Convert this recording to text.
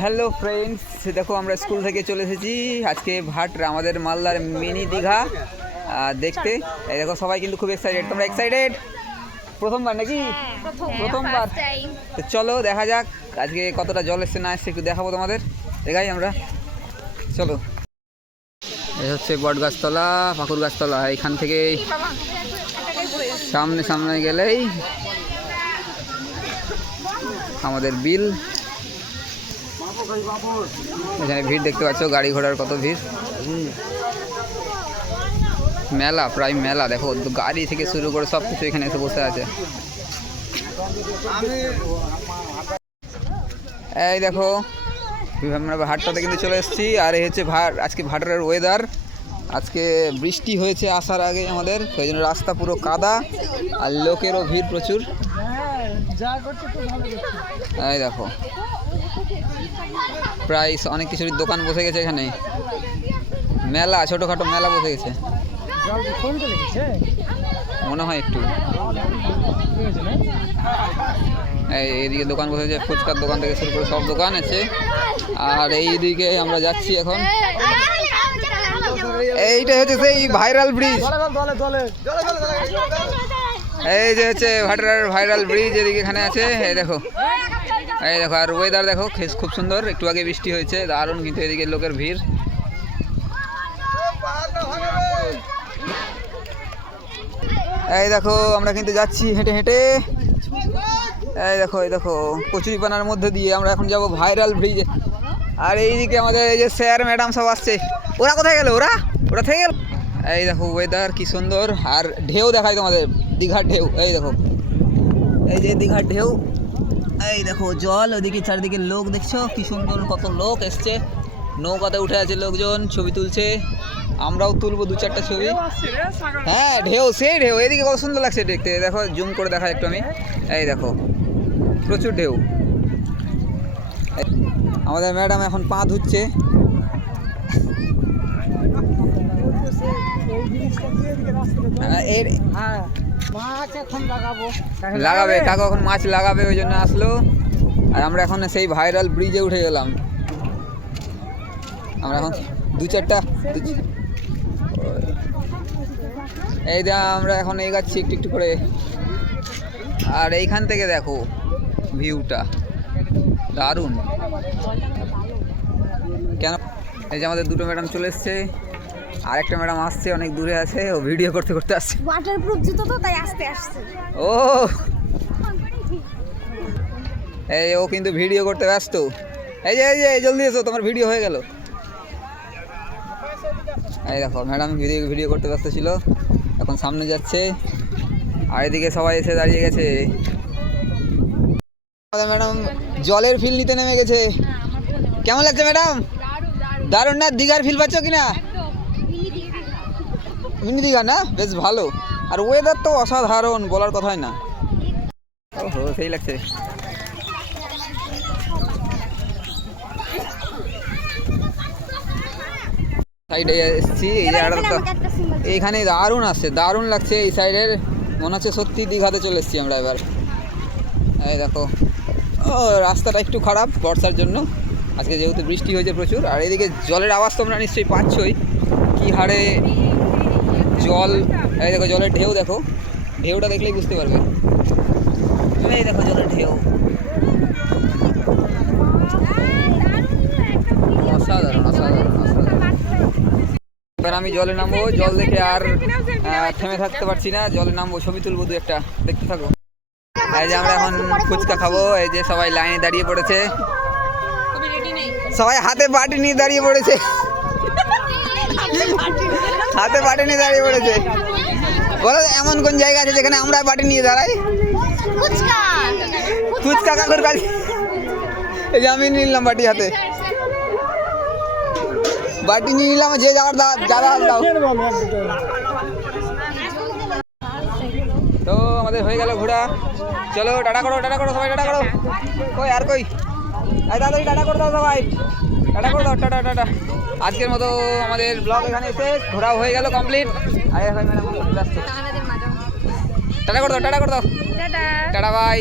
Hello friends, দেখো আমরা school থেকে চলে এসেছি আজকে ভাটরা, আমাদের মালদার মিনি দীঘা দেখতে। এই দেখো সবাই কিন্তু খুব এক্সাইটেড। তোমরা এক্সাইটেড? প্রথমবার নাকি? প্রথমবার। তো চলো দেখা যাক আজকে কতটা জল এসছে না এসছে, একটু দেখাবো তোমাদের। দেখাই আমরা, চলো। এই হচ্ছে বট গাছতলা, পাকুর গাছতলা। এইখান থেকে সামনে সামনে গেলেই আমাদের বিল। এখানে ভিড় দেখতে পাচ্ছ, গাড়ি ঘোড়ার কত ভিড়। মেলা, প্রায় মেলা। দেখো গাড়ি থেকে শুরু করে সব কিছু এখানে এসে বসে আছে। এই দেখো আমরা ভাটটাতে কিন্তু চলে এসেছি। আর এই হচ্ছে আজকে ভাটারের ওয়েদার। আজকে বৃষ্টি হয়েছে আসার আগে আমাদের, সেই জন্য রাস্তা পুরো কাদা আর লোকেরও ভিড় প্রচুর। এই দেখো প্রায় অনেক কিছুর দোকান বসে গেছে এখানে। মেলা, ছোটোখাটো মেলা বসে গেছে মনে হয় একটু। এইদিকে দোকান বসেছে, ফুচকার দোকান থেকে শুরু করে সব দোকান আছে। আর এইদিকে আমরা যাচ্ছি এখন। এইটা হচ্ছে সেই ভাইরাল ব্রিজ। এই যে হচ্ছে ভাটারার ভাইরাল ব্রিজ, এদিকে এখানে আছে। এই দেখো, এই দেখো। আর ওয়েদার দেখো খুব সুন্দর। একটু আগে বৃষ্টি হয়েছে, দারুণ। কিন্তু এদিকে লোকের ভিড়। এই দেখো আমরা কিন্তু যাচ্ছি হেঁটে হেঁটে। এই দেখো, এই দেখো কচুরিপানার মধ্যে দিয়ে আমরা এখন যাব ভাইরাল ব্রিজে। আর এইদিকে আমাদের এই যে স্যার ম্যাডাম সব আসছে। ওরা কোথায় গেল? ওরা থেকে গেল। এই দেখো ওয়েদার কি সুন্দর। আর ঢেউ দেখাই তোমাদের, দীঘার ঢেউ। এই দেখো, এই যে দীঘার ঢেউ। এই দেখো জল, ওদিকে চারিদিকে লোক দেখছো কি সুন্দর, কত লোক এসছে। নৌকাতে উঠে আছে লোকজন, ছবি তুলছে। আমরাও তুলবো দু চারটা ছবি। হ্যাঁ ঢেউ, সেই ঢেউ। এদিকে কত সুন্দর লাগছে দেখতে। দেখো জুম করে দেখা একটু আমি। এই দেখো প্রচুর ঢেউ। আমাদের ম্যাডাম এখন পা ধুচ্ছে। লাগাবে কাকু, এখন মাছ লাগাবে, ওই জন্য আসলো। আর আমরা এখন সেই ভাইরাল ব্রিজে উঠে গেলাম। আমরা এখন দু চারটা এই আমরা এখন এগাচ্ছি একটু একটু করে। আর এইখান থেকে দেখো ভিউটা দারুণ। কেন এই যে আমাদের দুটো ম্যাডাম চলে এসছে, আর একটা ম্যাডাম আসছে, অনেক দূরে আছে, ও ভিডিও করতে করতে আসছে। ওয়াটারপ্রুফ জুতো তো, তাই আসতে আসছে। ও এই ও কিন্তু ভিডিও করতে ব্যস্ত। এই যে জলদি এসো, তোমার ভিডিও হয়ে গেল। এই দেখো ম্যাডাম ভিডিও করতে ব্যস্ত ছিল, এখন সামনে যাচ্ছে। আর এদিকে সবাই এসে দাঁড়িয়ে গেছে। আমাদের ম্যাডাম জলের ফিল নিতে নেমে গেছে। কেমন লাগছে ম্যাডাম? দারুণ না? দীঘার ফিল পাচ্ছ কিনা? মিনি দীঘা না? বেশ ভালো। আর ওয়েদার তো অসাধারণ, বলার কথাই না। ওহো সেই লাগছে। সাইডে এসেছি, এই জায়গাটা এইখানে দারুণ আসছে, দারুণ লাগছে। এই সাইডের মনে হচ্ছে সত্যি দীঘাতে চলে এসেছি আমরা এবার। এই দেখো ও রাস্তাটা একটু খারাপ বর্ষার জন্য, আজকে যেহেতু বৃষ্টি হয়েছে প্রচুর। আর এদিকে জলের আওয়াজ তোমরা নিশ্চয়ই পাচ্ছই, কী হারে জল। এই দেখো জলের ঢেউ, দেখো ঢেউটা দেখলেই বুঝতে পারবে। এই দেখো জলের ঢেউ, অসাধারণ অসাধারণ অসাধারণ। এবার আমি জলে নামবো, জল দেখে আর থেমে থাকতে পারছি না। জলে নামবো, ছবি তুলবো দু একটা, দেখতে থাকো। এই যে আমরা এখন ফুচকা খাবো। এই যে সবাই লাইনে দাঁড়িয়ে পড়েছে, সবাই হাতে বাটি নিয়ে দাঁড়িয়ে পড়েছে, হাতে বাটি নিয়ে দাঁড়িয়ে পড়েছে। বলো এমন কোন জায়গা আছে যেখানে আমরা বাটি নিয়ে দাঁড়াই? ফুচকা কাকুর কাছে। এই যে আমি নিলাম বাটি হাতে, বাটি নিয়ে নিলাম, যে যাওয়ার দাও। তো আমাদের হয়ে গেল ঘোরা। চলো টাটা করো, টাটা করো সবাই, টাটা করো। কই আর কই? তাড়াতাড়ি টাটা করে দাও সবাই, টাটা করে দাও, টাটা টাটা। আজকের মতো আমাদের ব্লগ এখানে এসে ঘোরাও হয়ে গেল কমপ্লিট। আরে ভাই ম্যাডাম টাটা করে দাও, টাটা করে দাও, টাটা বাই।